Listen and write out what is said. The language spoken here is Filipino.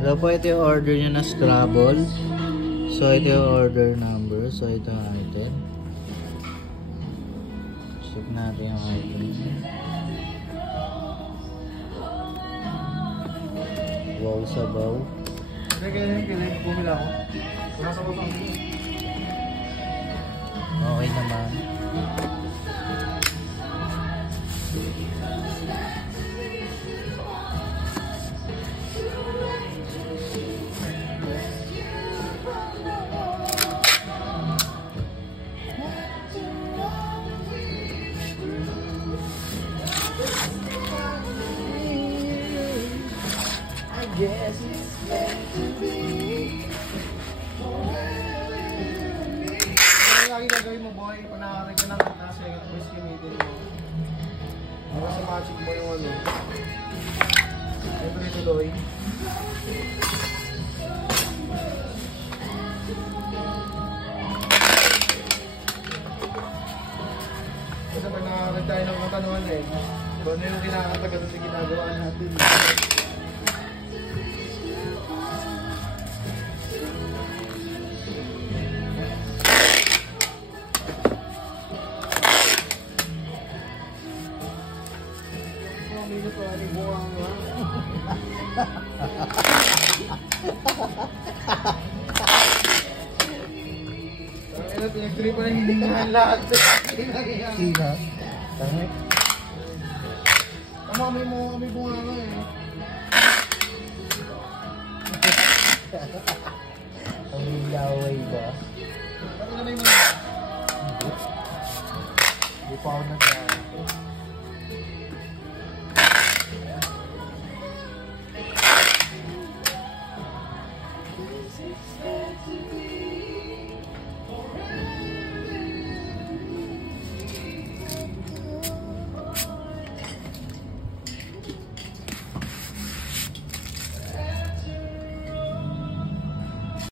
Hello po, ito yung order nyo na Scrabble. So, ito yung order number. So, ito yung item. Check natin yung item. Wow, sabaw. Kilig, bumila ako. Sumasabaw pa. Okay naman. Yes, it's meant to be. Ano lagi gagawin mo, boy? Kung nakakari ka ng nasa first gamitin mo. Baka sa magic mo yung ano. Ito tuloy. Kasi pag nakakari tayo ng katanungan eh. Kung ano yung kinakatagal sa ginagawa natin. Pinagtripan na hiningahan lahat. Sino? Tama? Tama, may bunga nga eh. Ang laway ba? Bakit na may mga? Hindi pa ako nag-aaral. It's meant to be.